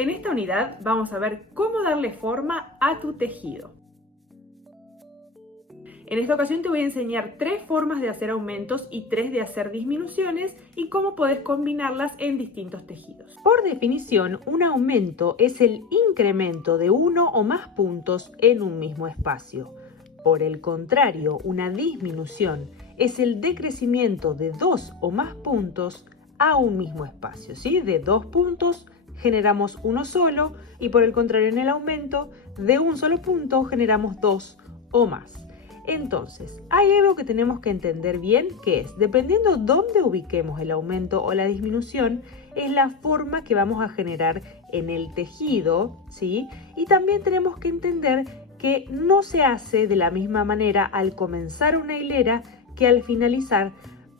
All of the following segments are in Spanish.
En esta unidad vamos a ver cómo darle forma a tu tejido. En esta ocasión te voy a enseñar 3 formas de hacer aumentos y 3 de hacer disminuciones y cómo podés combinarlas en distintos tejidos. Por definición, un aumento es el incremento de uno o más puntos en un mismo espacio. Por el contrario, una disminución es el decrecimiento de 2 o más puntos a un mismo espacio, ¿sí? De 2 puntos generamos uno solo y por el contrario en el aumento de un solo punto generamos 2 o más. Entonces, hay algo que tenemos que entender bien, que es, dependiendo dónde ubiquemos el aumento o la disminución, es la forma que vamos a generar en el tejido, ¿sí? Y también tenemos que entender que no se hace de la misma manera al comenzar una hilera que al finalizar,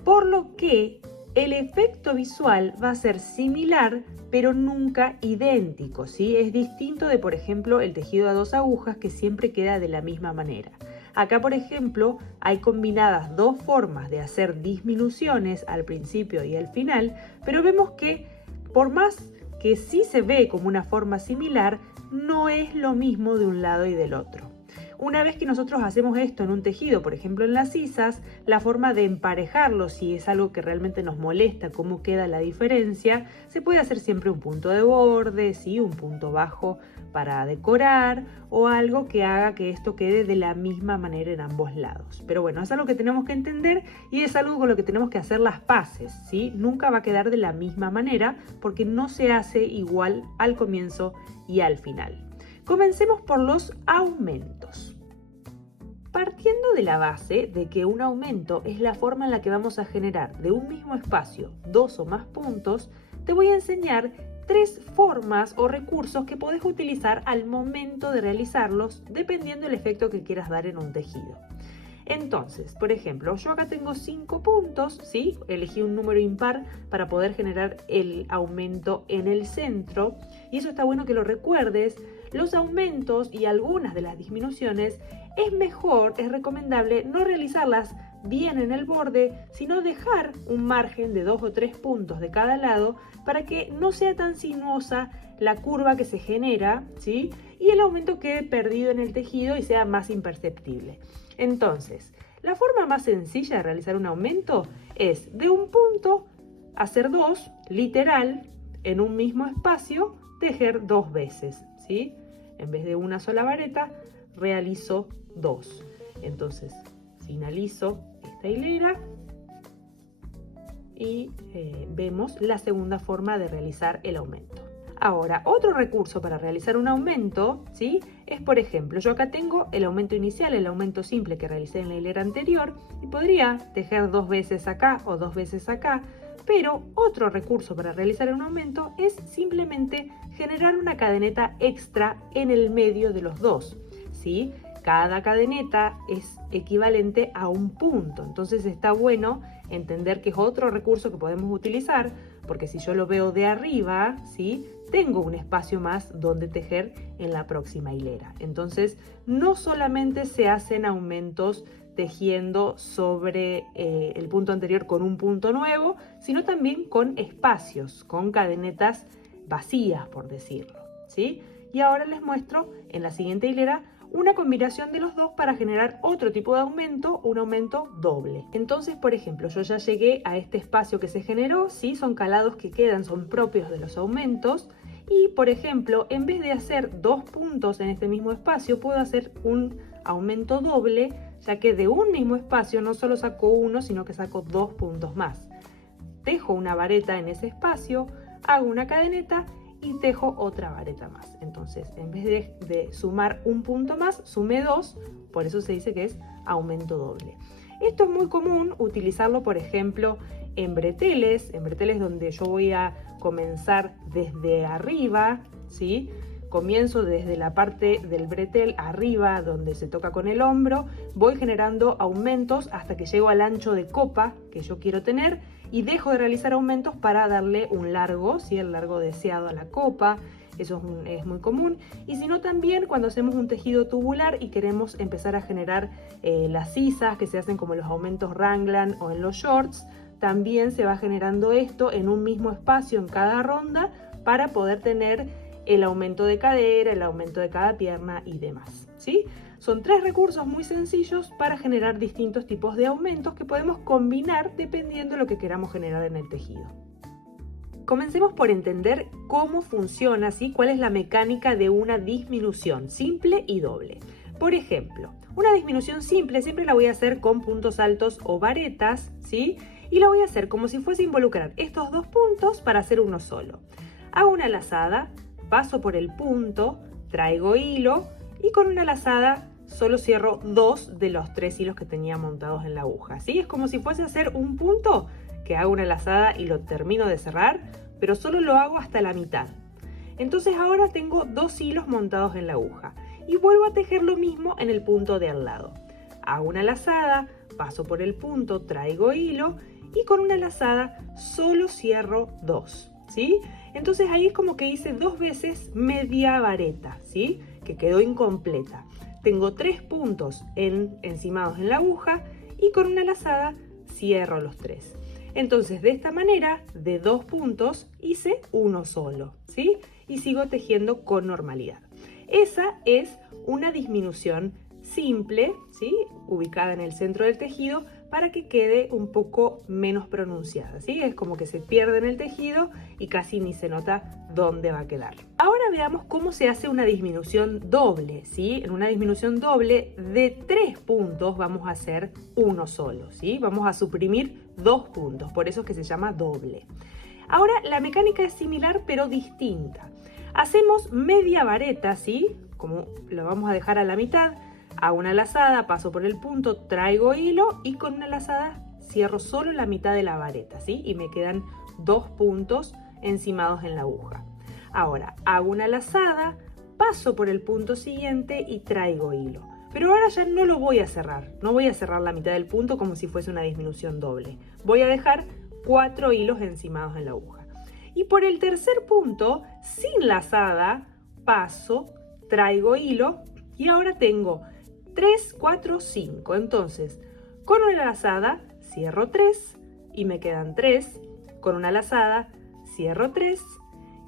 por lo que el efecto visual va a ser similar, pero nunca idéntico, ¿sí? Es distinto de, por ejemplo, el tejido a 2 agujas que siempre queda de la misma manera. Acá, por ejemplo, hay combinadas 2 formas de hacer disminuciones al principio y al final, pero vemos que por más que sí se ve como una forma similar, no es lo mismo de un lado y del otro. Una vez que nosotros hacemos esto en un tejido, por ejemplo en las sisas, la forma de emparejarlo, si es algo que realmente nos molesta, cómo queda la diferencia, se puede hacer siempre un punto de borde, ¿sí? Un punto bajo para decorar o algo que haga que esto quede de la misma manera en ambos lados. Pero bueno, es algo que tenemos que entender y es algo con lo que tenemos que hacer las paces, ¿sí? Nunca va a quedar de la misma manera porque no se hace igual al comienzo y al final. Comencemos por los aumentos. Partiendo de la base de que un aumento es la forma en la que vamos a generar de un mismo espacio 2 o más puntos, te voy a enseñar 3 formas o recursos que podés utilizar al momento de realizarlos dependiendo del efecto que quieras dar en un tejido. Entonces, por ejemplo, yo acá tengo 5 puntos, ¿sí? Elegí un número impar para poder generar el aumento en el centro y eso está bueno que lo recuerdes. Los aumentos y algunas de las disminuciones es recomendable no realizarlas bien en el borde, sino dejar un margen de 2 o 3 puntos de cada lado para que no sea tan sinuosa la curva que se genera, ¿sí? Y el aumento quede perdido en el tejido y sea más imperceptible. Entonces, la forma más sencilla de realizar un aumento es de un punto hacer 2, literal, en un mismo espacio, tejer 2 veces, ¿sí? En vez de una sola vareta, realizo 2. Entonces, finalizo esta hilera y vemos la segunda forma de realizar el aumento. Ahora, otro recurso para realizar un aumento, ¿sí? Es, por ejemplo, yo acá tengo el aumento inicial, el aumento simple que realicé en la hilera anterior y podría tejer 2 veces acá o 2 veces acá, pero otro recurso para realizar un aumento es simplemente generar una cadeneta extra en el medio de los dos, ¿sí? Cada cadeneta es equivalente a un punto, entonces está bueno entender que es otro recurso que podemos utilizar, porque si yo lo veo de arriba, ¿sí? Tengo un espacio más donde tejer en la próxima hilera. Entonces, no solamente se hacen aumentos tejiendo sobre el punto anterior con un punto nuevo, sino también con espacios, con cadenetas vacías, por decirlo, ¿sí? Y ahora les muestro en la siguiente hilera una combinación de los dos para generar otro tipo de aumento, un aumento doble. Entonces, por ejemplo, yo ya llegué a este espacio que se generó, ¿sí? Son calados que quedan, son propios de los aumentos. Y, por ejemplo, en vez de hacer 2 puntos en este mismo espacio, puedo hacer un aumento doble, ya que de un mismo espacio no solo saco 1, sino que saco 2 puntos más. Tejo una vareta en ese espacio, hago una cadeneta y tejo otra vareta más. Entonces, en vez de sumar un punto más, sumé 2, por eso se dice que es aumento doble. Esto es muy común utilizarlo, por ejemplo, en breteles donde yo voy a comenzar desde arriba, ¿sí? Comienzo desde la parte del bretel arriba donde se toca con el hombro, voy generando aumentos hasta que llego al ancho de copa que yo quiero tener y dejo de realizar aumentos para darle un largo, ¿sí? El largo deseado a la copa. Eso es muy común. Y si no, también cuando hacemos un tejido tubular y queremos empezar a generar las sisas que se hacen como los aumentos raglan o en los shorts, también se va generando esto en un mismo espacio en cada ronda para poder tener el aumento de cadera, el aumento de cada pierna y demás, ¿sí? Son 3 recursos muy sencillos para generar distintos tipos de aumentos que podemos combinar dependiendo de lo que queramos generar en el tejido. Comencemos por entender cómo funciona, ¿sí? Cuál es la mecánica de una disminución simple y doble. Por ejemplo, una disminución simple siempre la voy a hacer con puntos altos o varetas, ¿sí? Y la voy a hacer como si fuese a involucrar estos 2 puntos para hacer uno solo. Hago una lazada, paso por el punto, traigo hilo y con una lazada solo cierro 2 de los 3 hilos que tenía montados en la aguja, ¿sí? Es como si fuese a hacer un punto que hago una lazada y lo termino de cerrar, pero solo lo hago hasta la mitad. Entonces ahora tengo 2 hilos montados en la aguja y vuelvo a tejer lo mismo en el punto de al lado. Hago una lazada, paso por el punto, traigo hilo y con una lazada solo cierro 2, ¿sí? Entonces ahí es como que hice 2 veces media vareta, ¿sí? Que quedó incompleta. Tengo 3 puntos encimados en la aguja y con una lazada cierro los 3. Entonces de esta manera, de 2 puntos, hice uno solo, ¿sí? Y sigo tejiendo con normalidad. Esa es una disminución simple, ¿sí? Ubicada en el centro del tejido para que quede un poco menos pronunciada, ¿sí? Es como que se pierde en el tejido y casi ni se nota dónde va a quedar. Ahora veamos cómo se hace una disminución doble, ¿sí? En una disminución doble de 3 puntos vamos a hacer uno solo, ¿sí? Vamos a suprimir 2 puntos, por eso es que se llama doble. Ahora la mecánica es similar pero distinta. Hacemos media vareta, ¿sí? Como lo vamos a dejar a la mitad. Hago una lazada, paso por el punto, traigo hilo y con una lazada cierro solo la mitad de la vareta, ¿sí? Y me quedan 2 puntos encimados en la aguja. Ahora hago una lazada, paso por el punto siguiente y traigo hilo. Pero ahora ya no lo voy a cerrar, no voy a cerrar la mitad del punto como si fuese una disminución doble. Voy a dejar 4 hilos encimados en la aguja. Y por el tercer punto, sin lazada, paso, traigo hilo y ahora tengo 3, 4, 5. Entonces, con una lazada cierro 3 y me quedan 3. Con una lazada cierro 3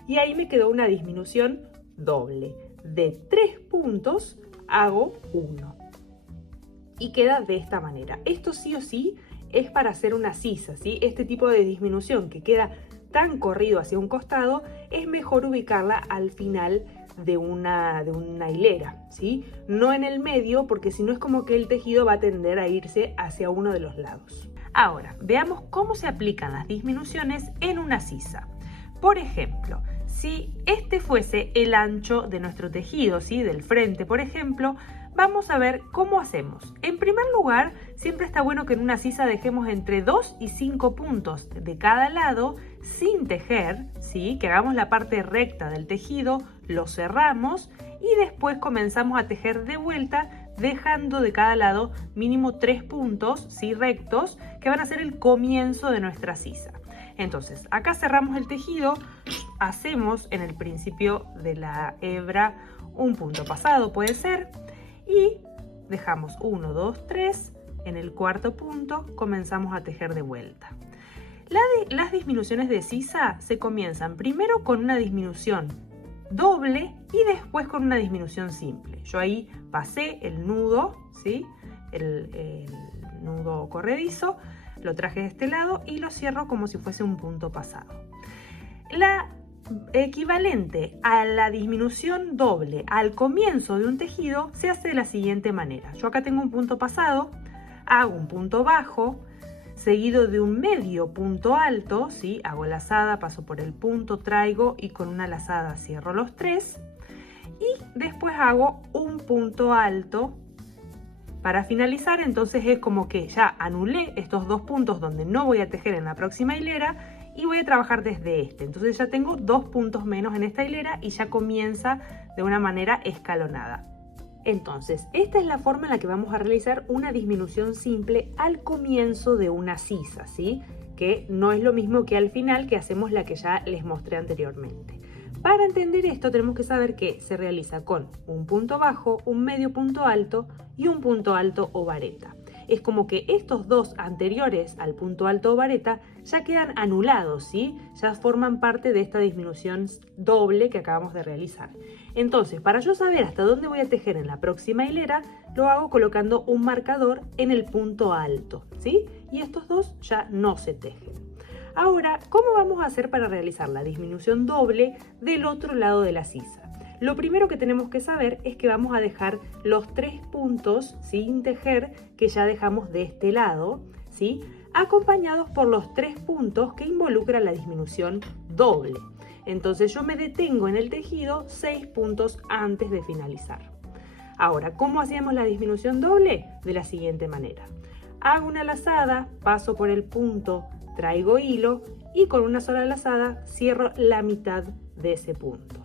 y ahí me quedó una disminución doble. De 3 puntos hago 1. Y queda de esta manera. Esto sí o sí es para hacer una sisa, ¿sí? Este tipo de disminución que queda tan corrido hacia un costado es mejor ubicarla al final de una hilera, ¿sí? No en el medio, porque si no es como que el tejido va a tender a irse hacia uno de los lados. Ahora, veamos cómo se aplican las disminuciones en una sisa. Por ejemplo, si este fuese el ancho de nuestro tejido, ¿sí? Del frente, por ejemplo, vamos a ver cómo hacemos. En primer lugar, siempre está bueno que en una sisa dejemos entre 2 y 5 puntos de cada lado sin tejer, ¿sí? Que hagamos la parte recta del tejido, lo cerramos y después comenzamos a tejer de vuelta dejando de cada lado mínimo 3 puntos, ¿sí? Rectos, que van a ser el comienzo de nuestra sisa. Entonces, acá cerramos el tejido, hacemos en el principio de la hebra un punto pasado, puede ser, y dejamos 1, 2, 3, en el cuarto punto comenzamos a tejer de vuelta. Las disminuciones de sisa se comienzan primero con una disminución doble y después con una disminución simple. Yo ahí pasé el nudo, ¿sí? el nudo corredizo, lo traje de este lado y lo cierro como si fuese un punto pasado. La equivalente a la disminución doble al comienzo de un tejido se hace de la siguiente manera. Yo acá tengo un punto pasado, hago un punto bajo, seguido de un medio punto alto, ¿sí? Hago lazada, paso por el punto, traigo y con una lazada cierro los 3 y después hago un punto alto para finalizar. Entonces es como que ya anulé estos 2 puntos donde no voy a tejer en la próxima hilera y voy a trabajar desde este. Entonces ya tengo 2 puntos menos en esta hilera y ya comienza de una manera escalonada. Entonces, esta es la forma en la que vamos a realizar una disminución simple al comienzo de una sisa, ¿sí? Que no es lo mismo que al final, que hacemos la que ya les mostré anteriormente. Para entender esto tenemos que saber que se realiza con un punto bajo, un medio punto alto y un punto alto o vareta. Es como que estos 2 anteriores al punto alto o vareta ya quedan anulados, ¿sí? Ya forman parte de esta disminución doble que acabamos de realizar. Entonces, para yo saber hasta dónde voy a tejer en la próxima hilera, lo hago colocando un marcador en el punto alto, ¿sí? Y estos dos ya no se tejen. Ahora, ¿cómo vamos a hacer para realizar la disminución doble del otro lado de la sisa? Lo primero que tenemos que saber es que vamos a dejar los 3 puntos sin tejer que ya dejamos de este lado, ¿sí? Acompañados por los 3 puntos que involucran la disminución doble. Entonces yo me detengo en el tejido 6 puntos antes de finalizar. Ahora, ¿cómo hacíamos la disminución doble? De la siguiente manera. Hago una lazada, paso por el punto, traigo hilo y con una sola lazada cierro la mitad de ese punto.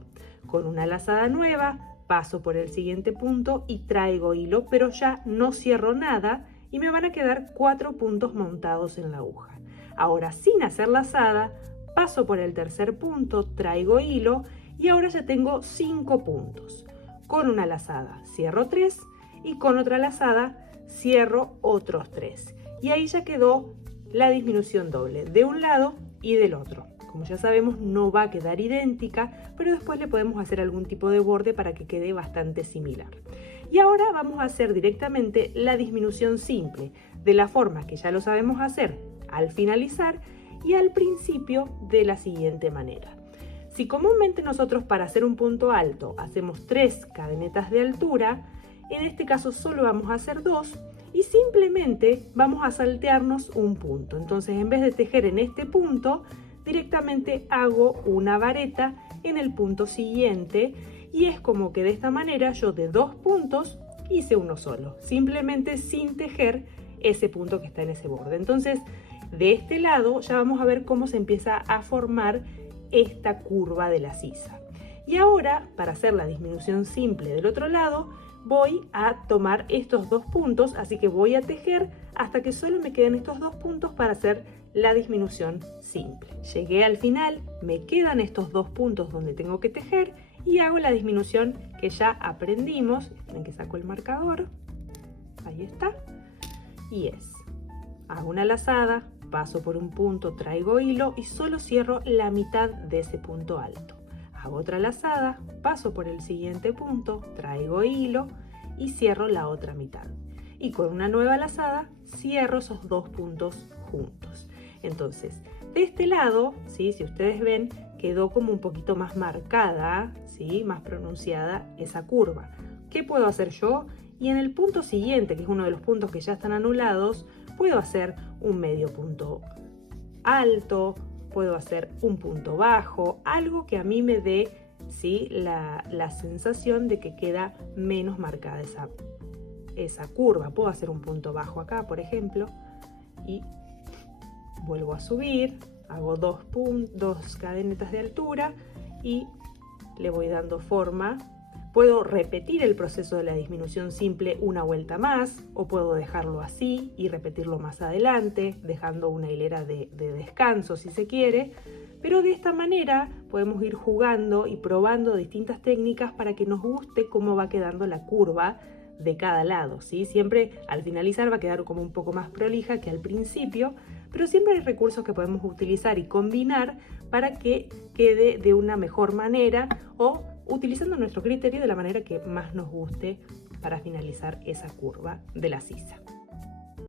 Con una lazada nueva, paso por el siguiente punto y traigo hilo, pero ya no cierro nada y me van a quedar 4 puntos montados en la aguja. Ahora, sin hacer lazada, paso por el tercer punto, traigo hilo y ahora ya tengo 5 puntos. Con una lazada cierro 3 y con otra lazada cierro otros 3. Y ahí ya quedó la disminución doble de un lado y del otro. Como ya sabemos, no va a quedar idéntica, pero después le podemos hacer algún tipo de borde para que quede bastante similar. Y ahora vamos a hacer directamente la disminución simple, de la forma que ya lo sabemos hacer al finalizar y al principio de la siguiente manera. Si comúnmente nosotros para hacer un punto alto hacemos 3 cadenetas de altura, en este caso solo vamos a hacer 2 y simplemente vamos a saltearnos un punto. Entonces, en vez de tejer en este punto, directamente hago una vareta en el punto siguiente y es como que de esta manera yo de 2 puntos hice uno solo, simplemente sin tejer ese punto que está en ese borde. Entonces, de este lado ya vamos a ver cómo se empieza a formar esta curva de la sisa. Y ahora, para hacer la disminución simple del otro lado, voy a tomar estos 2 puntos, así que voy a tejer hasta que solo me queden estos 2 puntos para hacer la disminución simple. Llegué al final, me quedan estos 2 puntos donde tengo que tejer y hago la disminución que ya aprendimos. Esperen que saco el marcador, ahí está, y es, hago una lazada, paso por un punto, traigo hilo y solo cierro la mitad de ese punto alto. Hago otra lazada, paso por el siguiente punto, traigo hilo y cierro la otra mitad. Y con una nueva lazada cierro esos 2 puntos juntos. Entonces, de este lado, ¿sí? Si ustedes ven, quedó como un poquito más marcada, ¿sí? Más pronunciada esa curva. ¿Qué puedo hacer yo? Y en el punto siguiente, que es uno de los puntos que ya están anulados, puedo hacer un medio punto alto, puedo hacer un punto bajo, algo que a mí me dé, ¿sí? la sensación de que queda menos marcada esa curva. Puedo hacer un punto bajo acá, por ejemplo, y vuelvo a subir, hago 2 cadenetas de altura y le voy dando forma. Puedo repetir el proceso de la disminución simple una vuelta más, o puedo dejarlo así y repetirlo más adelante, dejando una hilera de descanso si se quiere, pero de esta manera podemos ir jugando y probando distintas técnicas para que nos guste cómo va quedando la curva de cada lado, ¿sí? Siempre al finalizar va a quedar como un poco más prolija que al principio, pero siempre hay recursos que podemos utilizar y combinar para que quede de una mejor manera o utilizando nuestro criterio de la manera que más nos guste para finalizar esa curva de la sisa.